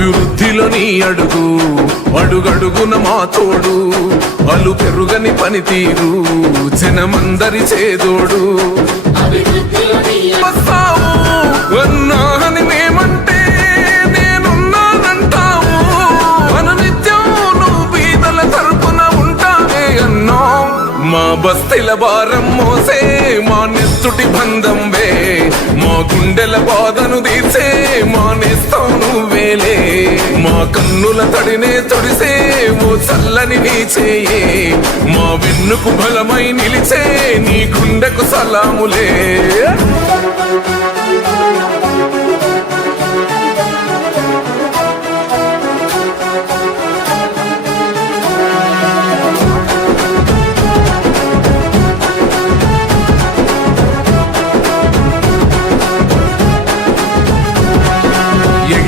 అభివృద్ధిలో నీ అడుగు అడుగడుగున మా తోడు అలు పెరుగని పనితీరు జనమందరి చేదోడు. వస్తావు అన్నాని మేమంటే నేనున్నానంటావు. అనునిత్యం నువ్వు బీదల తరపున ఉంటావే అన్నా. మా బస్తీల భారం మోసే మా నెత్తుటి బంధం వే. మా గుండెల బాధను తీర్చే మా నేస్తాం నువ్వేలే మా కన్నుల తడినే తొడిసే ఓ చల్లని నీ చేయే. మా వెన్నుకు బలమై నిలిచే నీ గుండెకు సలాములే.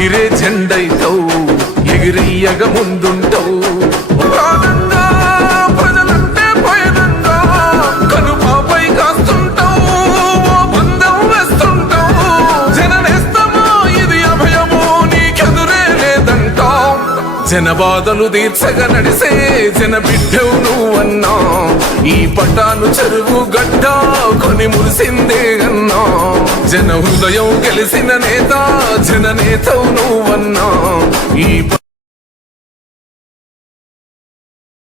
ఎగిరే ఇది అభయమో నీకెదురే జన బాధలు తీర్చగా నడిసే జన బిడ్డవు నువ్వన్నా. ఈ పటాను చెరువు గడ్డ కొని మురిసిందే అన్నా. జన హృదయం గెలిసిన నేత జన నేతవు నువ్వన్నా. ఈ